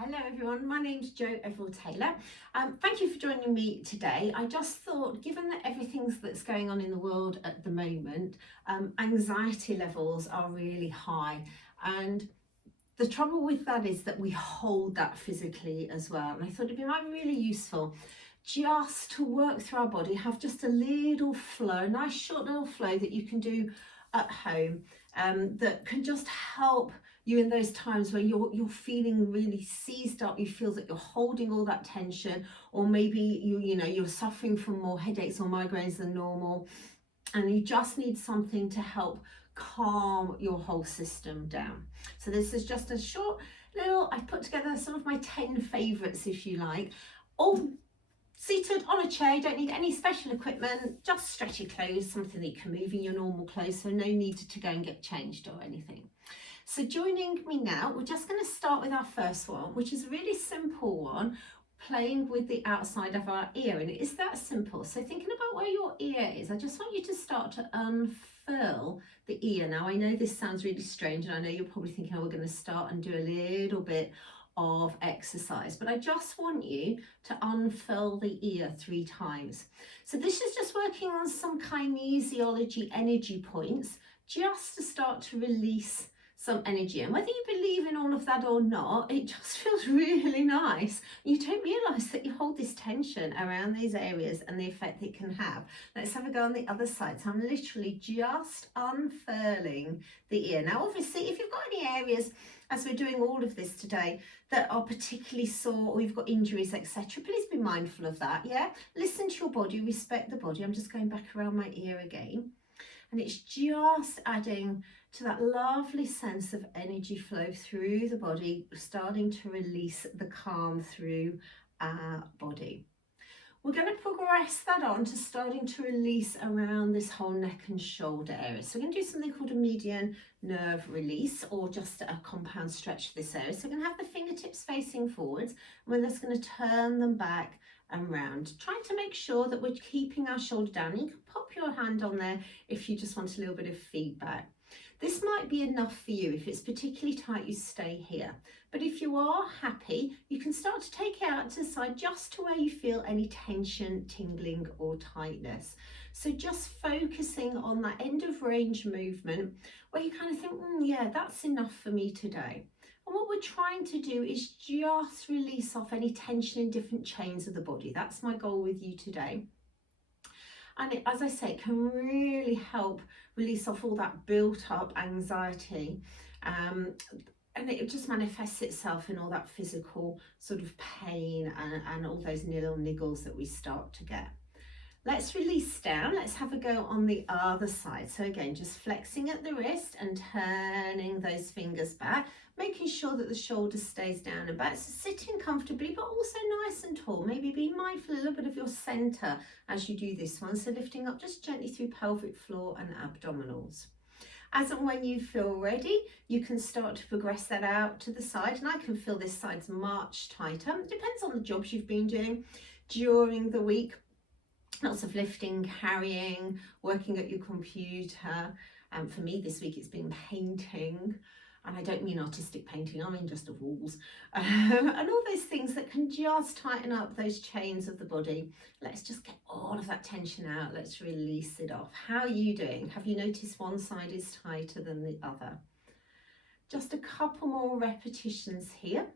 Hello everyone, my name's Jo Everall-Taylor. Thank you for joining me today. I just thought, given that everything that's going on in the world at the moment, anxiety levels are really high, and the trouble with that is that we hold that physically as well. And I thought it might be really useful just to work through our body, have just a little flow, a nice short little flow that you can do at home, that can just help you in those times where you're feeling really seized up. You feel that you're holding all that tension, or maybe you're suffering from more headaches or migraines than normal, and you just need something to help calm your whole system down. So this is just a short little, I've put together some of my 10 favorites, if you like, all seated on a chair. You don't need any special equipment, just stretchy clothes, something that you can move in your normal clothes, so no need to go and get changed or anything. So joining me now, we're just going to start with our first one, which is a really simple one, playing with the outside of our ear, and it is that simple. So thinking about where your ear is, I just want you to start to unfurl the ear. Now I know this sounds really strange, and I know you're probably thinking, oh, we're going to start and do a little bit of exercise, but I just want you to unfurl the ear 3 times. So this is just working on some kinesiology energy points, just to start to release some energy. And whether you believe in all of that or not, it just feels really nice. You don't realise that you hold this tension around these areas and the effect it can have. Let's have a go on the other side. So I'm literally just unfurling the ear. Now obviously, if you've got any areas, as we're doing all of this today, that are particularly sore, or you've got injuries, etc., please be mindful of that. Yeah, listen to your body, respect the body. I'm just going back around my ear again, and it's just adding to that lovely sense of energy flow through the body, starting to release the calm through our body. We're going to progress that on to starting to release around this whole neck and shoulder area. So we're going to do something called a median nerve release, or just a compound stretch for this area. So we're going to have the fingertips facing forwards, and we're just going to turn them back and round, trying to make sure that we're keeping our shoulder down. You can pop your hand on there if you just want a little bit of feedback. This might be enough for you. If it's particularly tight, you stay here. But if you are happy, you can start to take it out to the side, just to where you feel any tension, tingling or tightness. So just focusing on that end of range movement where you kind of think, yeah, that's enough for me today. And what we're trying to do is just release off any tension in different chains of the body. That's my goal with you today. And it, as I say, it can really help release off all that built up anxiety. And it just manifests itself in all that physical sort of pain and all those little niggles that we start to get. Let's release down. Let's have a go on the other side. So again, just flexing at the wrist and turning those fingers back, making sure that the shoulder stays down and back. So sitting comfortably, but also nice and tall. Maybe be mindful a little bit of your center as you do this one. So lifting up just gently through pelvic floor and abdominals. As and when you feel ready, you can start to progress that out to the side. And I can feel this side's much tighter. It depends on the jobs you've been doing during the week. Lots of lifting, carrying, working at your computer. For me this week it's been painting, and I don't mean artistic painting, I mean just the walls, and all those things that can just tighten up those chains of the body. Let's just get all of that tension out. Let's release it off. How are you doing? Have you noticed one side is tighter than the other? Just a couple more repetitions here.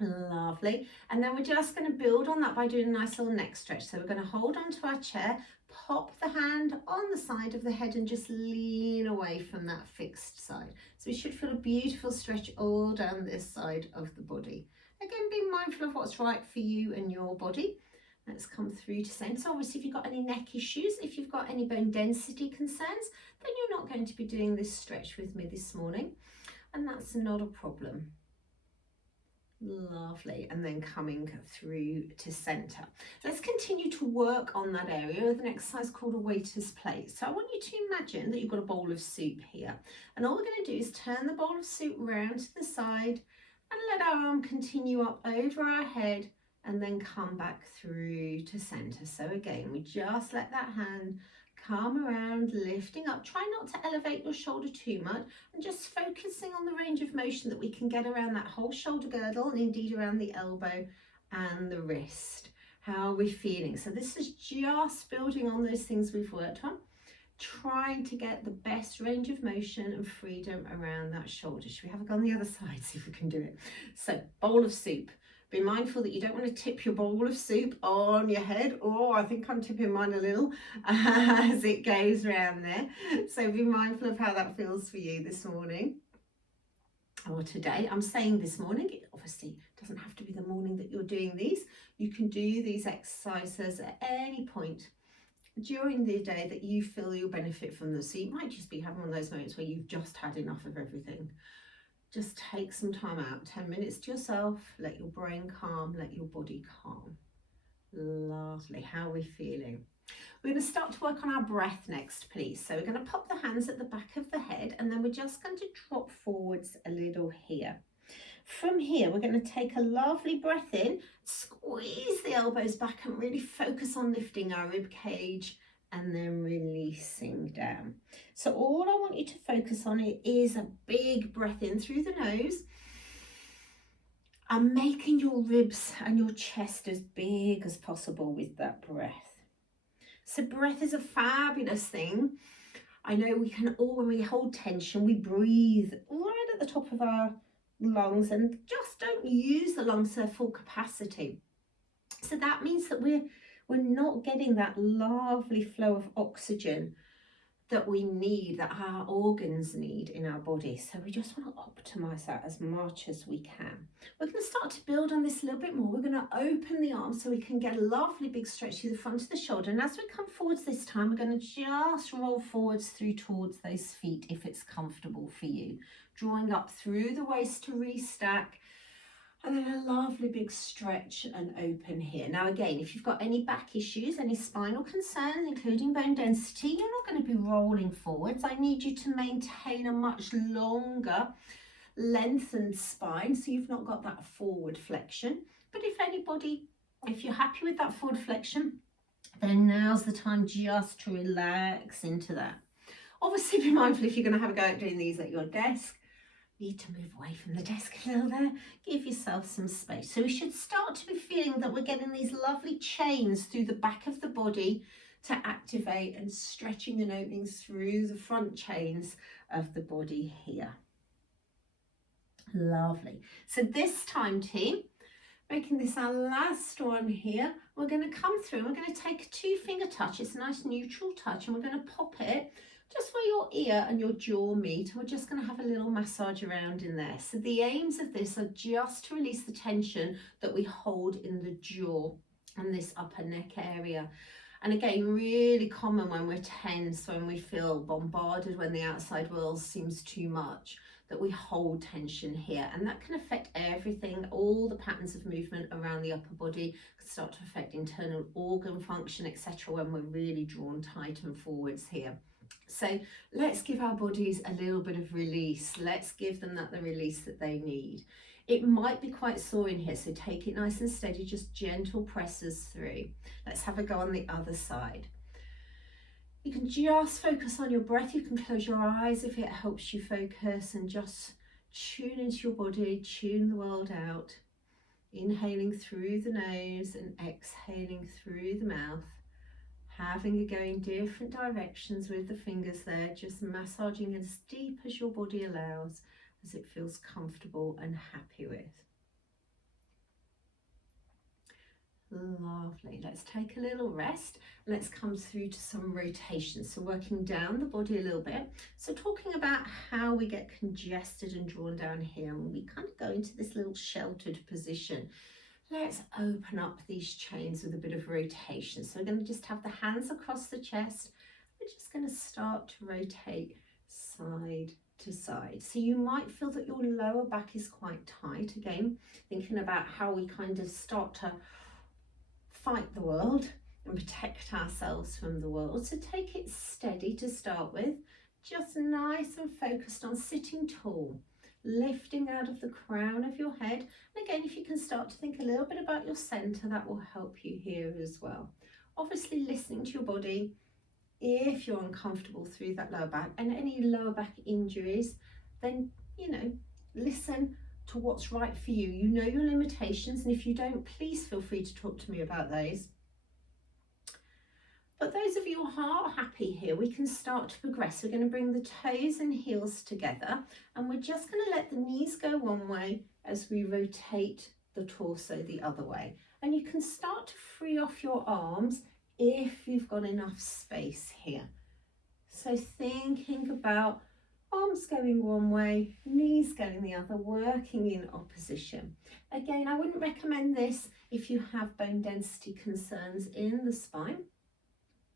Lovely. And then we're just going to build on that by doing a nice little neck stretch. So we're going to hold onto our chair, pop the hand on the side of the head and just lean away from that fixed side. So we should feel a beautiful stretch all down this side of the body. Again, be mindful of what's right for you and your body. Let's come through to center. Obviously, if you've got any neck issues, if you've got any bone density concerns, then you're not going to be doing this stretch with me this morning, and that's not a problem. Lovely. And then coming through to center. Let's continue to work on that area with an exercise called a waiter's plate. So I want you to imagine that you've got a bowl of soup here, and all we're going to do is turn the bowl of soup round to the side and let our arm continue up over our head and then come back through to center. So again, we just let that hand Calm around, lifting up. Try not to elevate your shoulder too much and just focusing on the range of motion that we can get around that whole shoulder girdle and indeed around the elbow and the wrist. How are we feeling? So this is just building on those things we've worked on, trying to get the best range of motion and freedom around that shoulder. Should we have a go on the other side, see if we can do it? So bowl of soup. Be mindful that you don't want to tip your bowl of soup on your head. Oh, I think I'm tipping mine a little as it goes around there. So be mindful of how that feels for you this morning or today. I'm saying this morning, it obviously doesn't have to be the morning that you're doing these. You can do these exercises at any point during the day that you feel you'll benefit from them. So you might just be having one of those moments where you've just had enough of everything. Just take some time out, 10 minutes to yourself, let your brain calm, let your body calm. Lovely, how are we feeling? We're going to start to work on our breath next, please. So we're going to pop the hands at the back of the head and then we're just going to drop forwards a little here. From here, we're going to take a lovely breath in, squeeze the elbows back and really focus on lifting our rib cage and then releasing down. So all I want you to focus on is a big breath in through the nose and making your ribs and your chest as big as possible with that breath. So breath is a fabulous thing. I know we can all, when we hold tension, we breathe right at the top of our lungs and just don't use the lungs to their full capacity. So that means that we're not getting that lovely flow of oxygen that we need, that our organs need in our body. So we just want to optimize that as much as we can. We're going to start to build on this a little bit more. We're going to open the arms so we can get a lovely big stretch through the front of the shoulder. And as we come forwards this time, we're going to just roll forwards through towards those feet if it's comfortable for you. Drawing up through the waist to restack. And then a lovely big stretch and open here. Now again, if you've got any back issues, any spinal concerns, including bone density, you're not going to be rolling forwards. I need you to maintain a much longer lengthened spine so you've not got that forward flexion. But if you're happy with that forward flexion, then now's the time just to relax into that. Obviously be mindful if you're going to have a go at doing these at your desk. Need to move away from the desk a little there. Give yourself some space. So we should start to be feeling that we're getting these lovely chains through the back of the body to activate and stretching and opening through the front chains of the body here. Lovely. So this time, team, making this our last one here, we're going to come through and we're going to take a 2-finger touch. It's a nice neutral touch and we're going to pop it just where your ear and your jaw meet, and we're just going to have a little massage around in there. So the aims of this are just to release the tension that we hold in the jaw and this upper neck area. And again, really common when we're tense, when we feel bombarded, when the outside world seems too much, that we hold tension here. And that can affect everything, all the patterns of movement around the upper body, can start to affect internal organ function, etc., when we're really drawn tight and forwards here. So let's give our bodies a little bit of release. Let's give them the release that they need. It might be quite sore in here, so take it nice and steady, just gentle presses through. Let's have a go on the other side. You can just focus on your breath. You can close your eyes if it helps you focus and just tune into your body, tune the world out. Inhaling through the nose and exhaling through the mouth. Having a go in different directions with the fingers there, just massaging as deep as your body allows, as it feels comfortable and happy with. Lovely. Let's take a little rest. Let's come through to some rotation. So working down the body a little bit. So talking about how we get congested and drawn down here, and we kind of go into this little sheltered position. Let's open up these chains with a bit of rotation. So we're going to just have the hands across the chest. We're just going to start to rotate side to side. So you might feel that your lower back is quite tight. Again, thinking about how we kind of start to fight the world and protect ourselves from the world. So take it steady to start with. Just nice and focused on sitting tall. Lifting out of the crown of your head. And again, if you can start to think a little bit about your center, that will help you here as well. Obviously listening to your body, If you're uncomfortable through that lower back and any lower back injuries, then, you know, listen to what's right for you. You know your limitations, and if you don't, please feel free to talk to me about those. But those of you who are happy here, we can start to progress. We're going to bring the toes and heels together, and we're just going to let the knees go one way as we rotate the torso the other way. And you can start to free off your arms if you've got enough space here. So thinking about arms going one way, knees going the other, working in opposition. Again, I wouldn't recommend this if you have bone density concerns in the spine.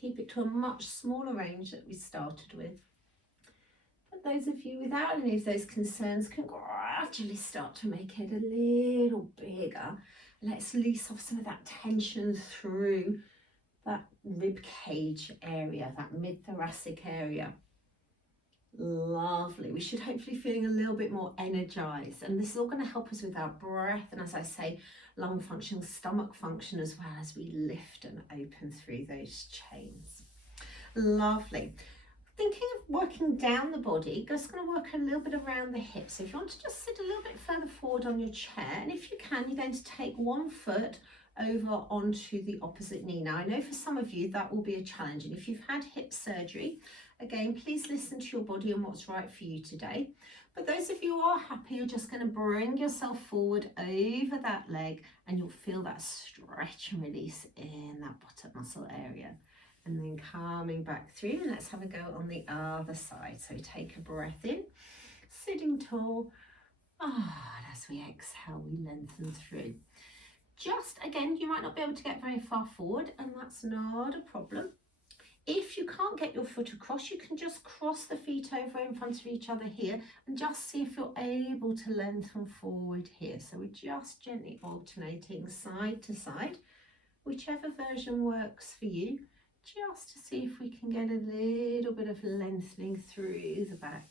Keep it to a much smaller range that we started with. But those of you without any of those concerns can gradually start to make it a little bigger. Let's release off some of that tension through that rib cage area, that mid-thoracic area. Lovely. We should hopefully feeling a little bit more energized, and this is all going to help us with our breath and, as I say, lung function, stomach function, as well as we lift and open through those chains. Lovely. Thinking of working down the body, just going to work a little bit around the hips. So if you want to just sit a little bit further forward on your chair, and if you can, you're going to take one foot over onto the opposite knee. Now, I know for some of you that will be a challenge, and if you've had hip surgery, again, please listen to your body and what's right for you today. But those of you who are happy, you're just going to bring yourself forward over that leg, and you'll feel that stretch and release in that buttock muscle area. And then coming back through, and let's have a go on the other side. So take a breath in, sitting tall. And as we exhale, we lengthen through. Just again, you might not be able to get very far forward, and that's not a problem. If you can't get your foot across, you can just cross the feet over in front of each other here and just see if you're able to lengthen forward here. So we're just gently alternating side to side, whichever version works for you, just to see if we can get a little bit of lengthening through the back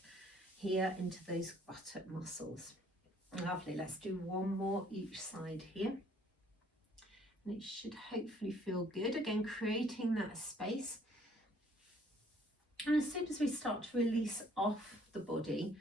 here into those buttock muscles. Lovely. Let's do one more each side here. And it should hopefully feel good. Again, creating that space. And as soon as we start to release off the body,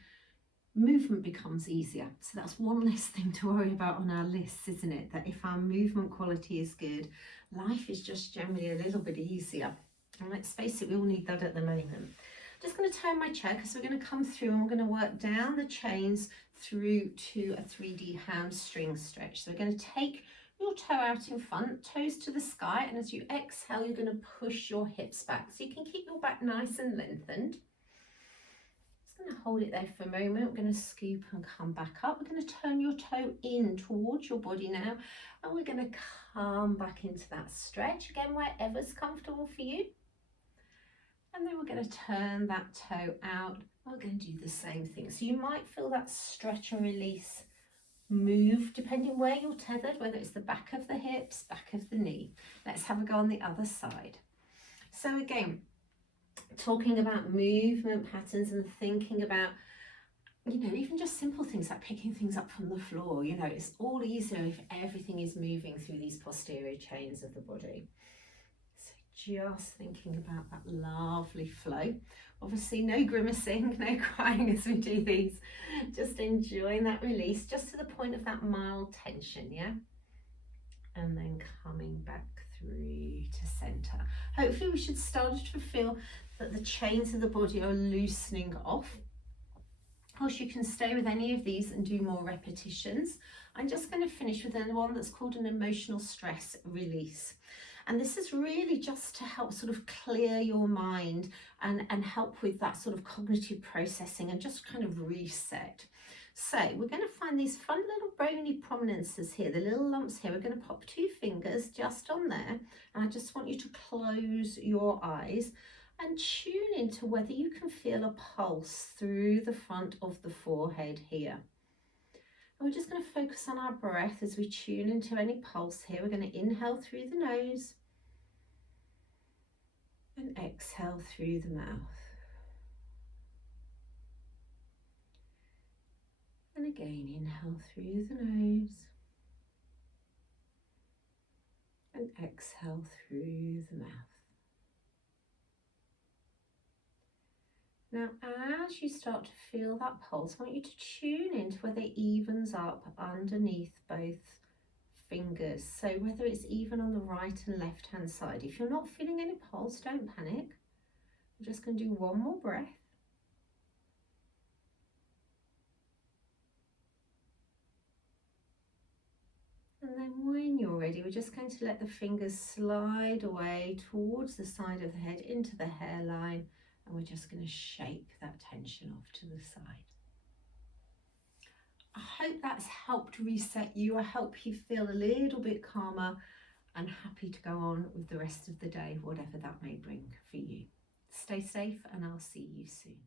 movement becomes easier. So that's one less thing to worry about on our list, isn't it? That if our movement quality is good, life is just generally a little bit easier. And let's face it, we all need that at the moment. Just going to turn my chair because we're going to come through and we're going to work down the chains through to a 3D hamstring stretch. So we're going to take your toe out in front, toes to the sky, and as you exhale, you're going to push your hips back. So you can keep your back nice and lengthened. Just going to hold it there for a moment. We're going to scoop and come back up. We're going to turn your toe in towards your body now, and we're going to come back into that stretch. Again, wherever's comfortable for you. And then we're going to turn that toe out. We're going to do the same thing. So you might feel that stretch and release move depending where you're tethered, whether it's the back of the hips, back of the knee. Let's have a go on the other side. So again, talking about movement patterns and thinking about, you know, even just simple things like picking things up from the floor. You know, it's all easier if everything is moving through these posterior chains of the body. So just thinking about that lovely flow. Obviously no grimacing, no crying as we do these. Just enjoying that release, just to the point of that mild tension, yeah? And then coming back through to center. Hopefully we should start to feel that the chains of the body are loosening off. Of course, you can stay with any of these and do more repetitions. I'm just going to finish with one that's called an emotional stress release. And this is really just to help sort of clear your mind and help with that sort of cognitive processing and just kind of reset. So we're going to find these fun little bony prominences here, the little lumps here. We're going to pop 2 fingers just on there. And I just want you to close your eyes and tune into whether you can feel a pulse through the front of the forehead here. And we're just going to focus on our breath as we tune into any pulse here. We're going to inhale through the nose and exhale through the mouth. And again, inhale through the nose and exhale through the mouth. Now, as you start to feel that pulse, I want you to tune into whether it evens up underneath both fingers. So whether it's even on the right and left hand side. If you're not feeling any pulse, don't panic. We're just going to do one more breath. And then when you're ready, we're just going to let the fingers slide away towards the side of the head, into the hairline, and we're just going to shake that tension off to the side. I hope that's helped reset you. I hope you feel a little bit calmer and happy to go on with the rest of the day, whatever that may bring for you. Stay safe, and I'll see you soon.